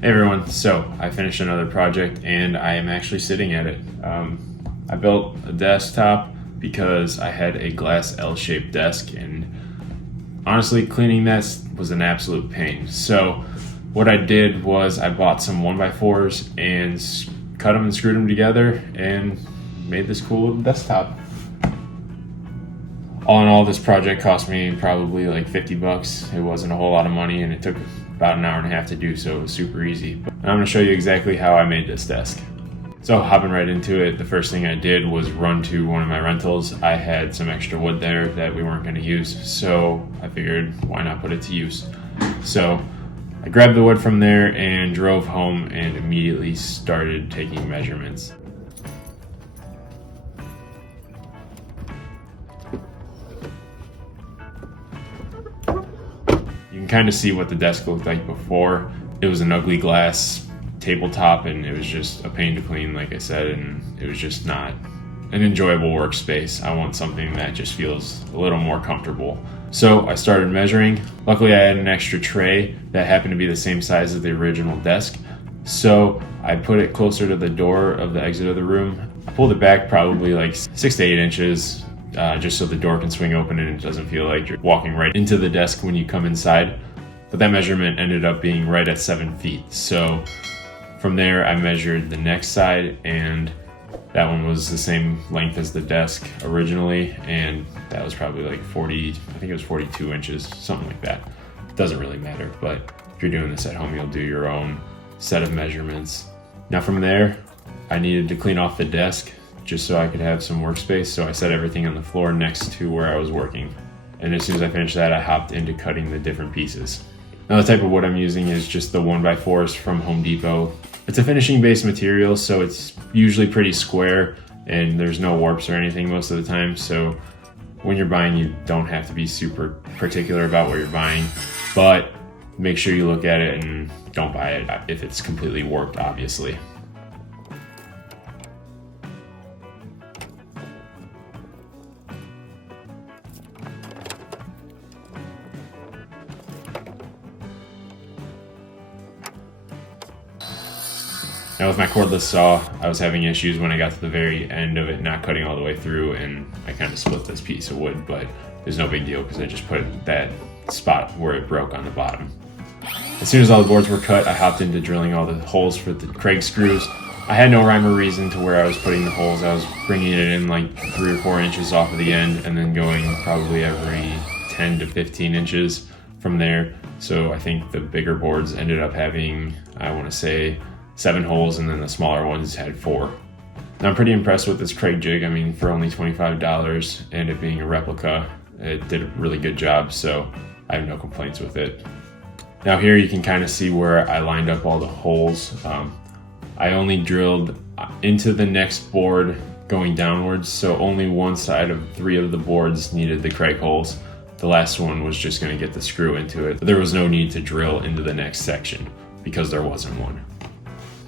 Hey everyone, so I finished another project and I am actually sitting at it. I built a desktop because I had a glass L-shaped desk, and honestly cleaning that was an absolute pain. So what I did was I bought some 1x4s and cut them and screwed them together and made this cool little desktop. All in all, this project cost me probably like 50 bucks. It wasn't a whole lot of money and it took about an hour and a half to do, so it was super easy. And I'm gonna show you exactly how I made this desk. So hopping right into it, the first thing I did was run to one of my rentals. I had some extra wood there that we weren't gonna use, so I figured why not put it to use. So I grabbed the wood from there and drove home and immediately started taking measurements. You can kind of see what the desk looked like before. It was an ugly glass tabletop and it was just a pain to clean, like I said, and it was just not an enjoyable workspace. I want something that just feels a little more comfortable. So I started measuring. Luckily I had an extra tray that happened to be the same size as the original desk. So I put it closer to the door of the exit of the room. I pulled it back probably like 6 to 8 inches, just so the door can swing open and it doesn't feel like you're walking right into the desk when you come inside. But that measurement ended up being right at 7 feet. So from there I measured the next side, and that one was the same length as the desk originally, and that was probably like 40, I think it was 42 inches, something like that. It doesn't really matter, but if you're doing this at home, you'll do your own set of measurements. Now from there, I needed to clean off the desk just so I could have some workspace, so I set everything on the floor next to where I was working. And as soon as I finished that, I hopped into cutting the different pieces. Now the type of wood I'm using is just the 1x4s from Home Depot. It's a finishing based material, so it's usually pretty square and there's no warps or anything most of the time. So when you're buying, you don't have to be super particular about what you're buying, but make sure you look at it and don't buy it if it's completely warped, obviously. Now with my cordless saw, I was having issues when I got to the very end of it not cutting all the way through, and I kind of split this piece of wood, but there's no big deal because I just put that spot where it broke on the bottom. As soon as all the boards were cut, I hopped into drilling all the holes for the Kreg screws. I had no rhyme or reason to where I was putting the holes. I was bringing it in like 3 or 4 inches off of the end and then going probably every 10 to 15 inches from there. So I think the bigger boards ended up having, I want to say, 7 holes, and then the smaller ones had 4. Now I'm pretty impressed with this Kreg jig. I mean, for only $25 and it being a replica, it did a really good job, so I have no complaints with it. Now here you can kind of see where I lined up all the holes. I only drilled into the next board going downwards, so only one side of 3 of the boards needed the Kreg holes. The last one was just going to get the screw into it. There was no need to drill into the next section because there wasn't one.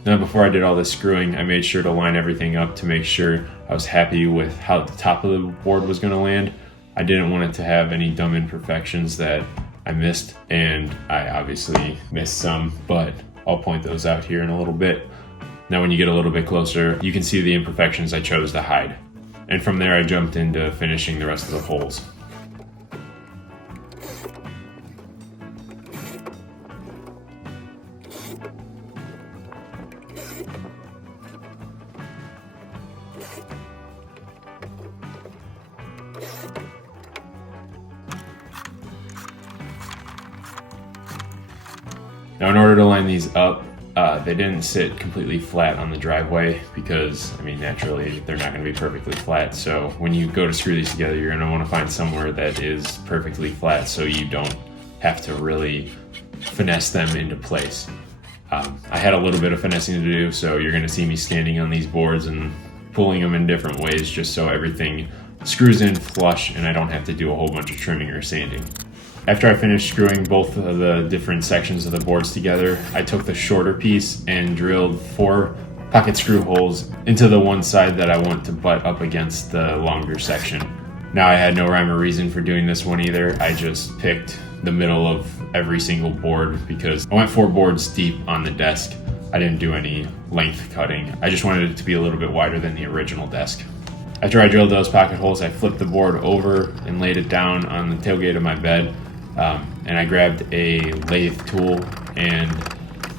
Now before I did all this screwing, I made sure to line everything up to make sure I was happy with how the top of the board was going to land. I didn't want it to have any dumb imperfections that I missed, and I obviously missed some, but I'll point those out here in a little bit. Now when you get a little bit closer, you can see the imperfections I chose to hide. And from there I jumped into finishing the rest of the holes. Now in order to line these up, they didn't sit completely flat on the driveway because, I mean, naturally they're not going to be perfectly flat. So when you go to screw these together, you're going to want to find somewhere that is perfectly flat so you don't have to really finesse them into place. I had a little bit of finessing to do, so you're going to see me standing on these boards and pulling them in different ways just so everything screws in flush and I don't have to do a whole bunch of trimming or sanding. After I finished screwing both of the different sections of the boards together, I took the shorter piece and drilled 4 pocket screw holes into the one side that I want to butt up against the longer section. Now I had no rhyme or reason for doing this one either. I just picked the middle of every single board because I went 4 boards deep on the desk. I didn't do any length cutting. I just wanted it to be a little bit wider than the original desk. After I drilled those pocket holes, I flipped the board over and laid it down on the tailgate of my bed. And I grabbed a lathe tool and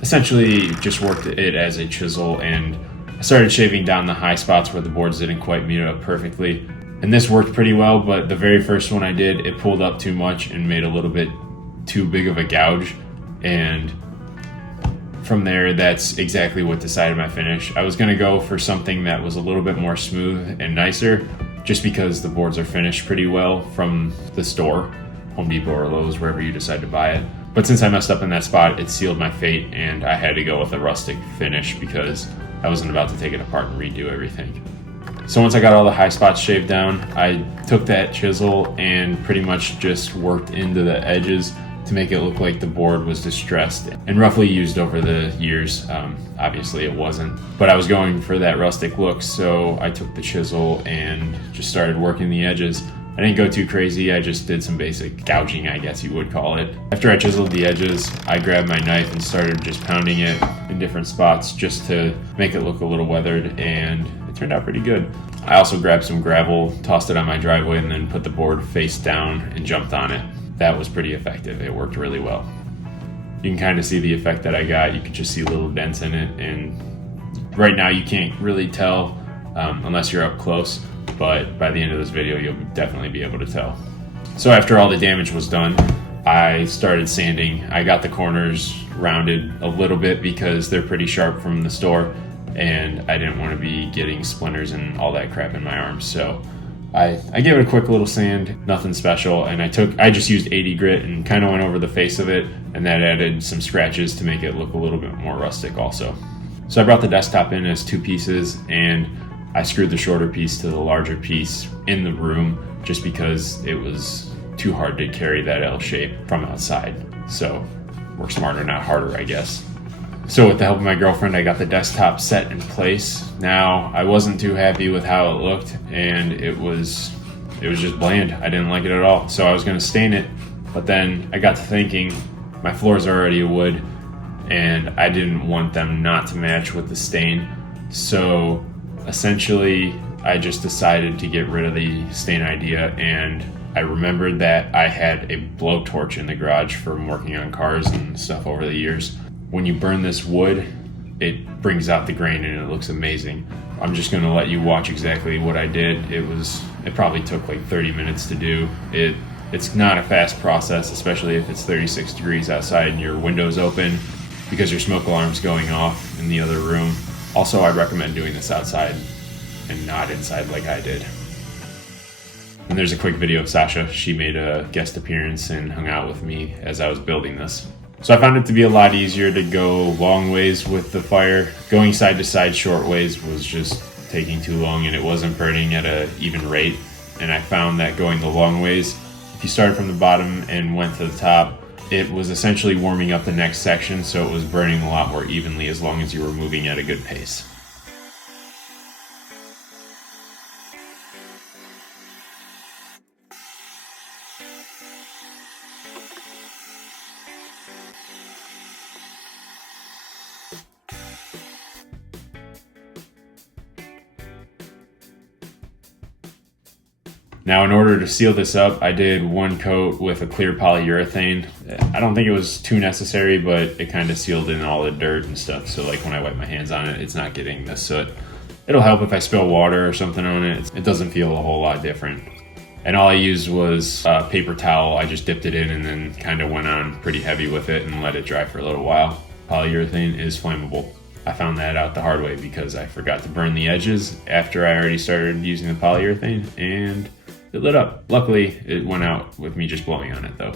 essentially just worked it as a chisel, and I started shaving down the high spots where the boards didn't quite meet up perfectly. And this worked pretty well, but the very first one I did, it pulled up too much and made a little bit too big of a gouge. And from there, that's exactly what decided my finish. I was gonna go for something that was a little bit more smooth and nicer, just because the boards are finished pretty well from the store, Home Depot or Lowe's, wherever you decide to buy it. But since I messed up in that spot, it sealed my fate, and I had to go with a rustic finish because I wasn't about to take it apart and redo everything. So once I got all the high spots shaved down, I took that chisel and pretty much just worked into the edges to make it look like the board was distressed and roughly used over the years. Obviously it wasn't, but I was going for that rustic look, so I took the chisel and just started working the edges. I didn't go too crazy, I just did some basic gouging, I guess you would call it. After I chiseled the edges, I grabbed my knife and started just pounding it in different spots just to make it look a little weathered, and it turned out pretty good. I also grabbed some gravel, tossed it on my driveway, and then put the board face down and jumped on it. That was pretty effective, it worked really well. You can kind of see the effect that I got. You could just see little dents in it, and right now you can't really tell unless you're up close, but by the end of this video you'll definitely be able to tell. So after all the damage was done, I started sanding. I got the corners rounded a little bit because they're pretty sharp from the store, and I didn't want to be getting splinters and all that crap in my arms. So I gave it a quick little sand, nothing special, and I just used 80 grit and kind of went over the face of it, and that added some scratches to make it look a little bit more rustic also. So I brought the desktop in as 2 pieces, and I screwed the shorter piece to the larger piece in the room just because it was too hard to carry that L shape from outside. So work smarter, not harder, I guess. So with the help of my girlfriend, I got the desktop set in place. Now, I wasn't too happy with how it looked, and it was just bland. I didn't like it at all. So I was gonna stain it, but then I got to thinking, my floors are already wood, and I didn't want them not to match with the stain. So essentially, I just decided to get rid of the stain idea, and I remembered that I had a blowtorch in the garage from working on cars and stuff over the years. When you burn this wood, it brings out the grain and it looks amazing. I'm just gonna let you watch exactly what I did. It probably took like 30 minutes to do. It's not a fast process, especially if it's 36 degrees outside and your window's open, because your smoke alarm's going off in the other room. Also, I recommend doing this outside and not inside like I did. And there's a quick video of Sasha. She made a guest appearance and hung out with me as I was building this. So I found it to be a lot easier to go long ways with the fire. Going side to side short ways was just taking too long, and it wasn't burning at an even rate. And I found that going the long ways, if you started from the bottom and went to the top, it was essentially warming up the next section, so it was burning a lot more evenly as long as you were moving at a good pace. Now, in order to seal this up, I did 1 coat with a clear polyurethane. I don't think it was too necessary, but it kind of sealed in all the dirt and stuff. So like when I wipe my hands on it, it's not getting the soot. It'll help if I spill water or something on it. It doesn't feel a whole lot different. And all I used was a paper towel. I just dipped it in and then kind of went on pretty heavy with it and let it dry for a little while. Polyurethane is flammable. I found that out the hard way because I forgot to burn the edges after I already started using the polyurethane, and it lit up. Luckily, it went out with me just blowing on it though.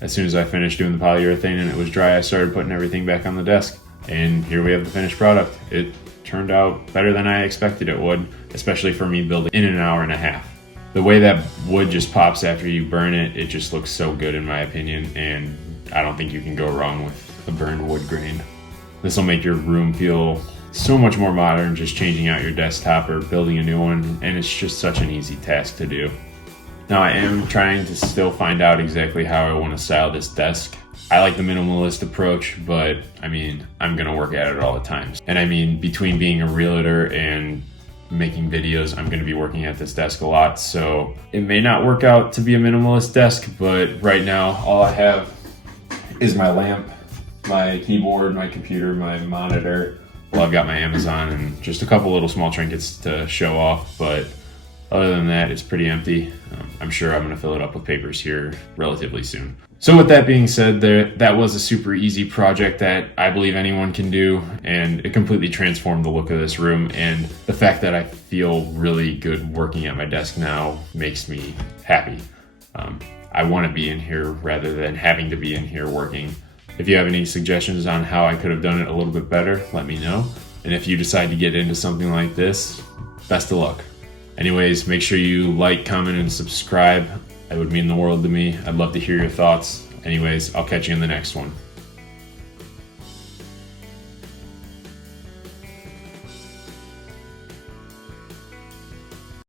As soon as I finished doing the polyurethane and it was dry, I started putting everything back on the desk. And here we have the finished product. It turned out better than I expected it would, especially for me building in an hour and a half. The way that wood just pops after you burn it, it just looks so good in my opinion, and I don't think you can go wrong with a burned wood grain. This will make your room feel so much more modern, just changing out your desktop or building a new one, and it's just such an easy task to do. Now I am trying to still find out exactly how I want to style this desk. I like the minimalist approach, but I mean, I'm gonna work at it all the time. And I mean, between being a realtor and making videos, I'm going to be working at this desk a lot, so it may not work out to be a minimalist desk, but right now all I have is my lamp, my keyboard, my computer, my monitor. Well, I've got my Amazon and just a couple little small trinkets to show off, but other than that, it's pretty empty. I'm sure I'm going to fill it up with papers here relatively soon. So with that being said, that was a super easy project that I believe anyone can do, and it completely transformed the look of this room, and the fact that I feel really good working at my desk now makes me happy. I want to be in here rather than having to be in here working. If you have any suggestions on how I could have done it a little bit better, let me know. And if you decide to get into something like this, best of luck. Anyways, make sure you like, comment, and subscribe. That would mean the world to me. I'd love to hear your thoughts. Anyways, I'll catch you in the next one.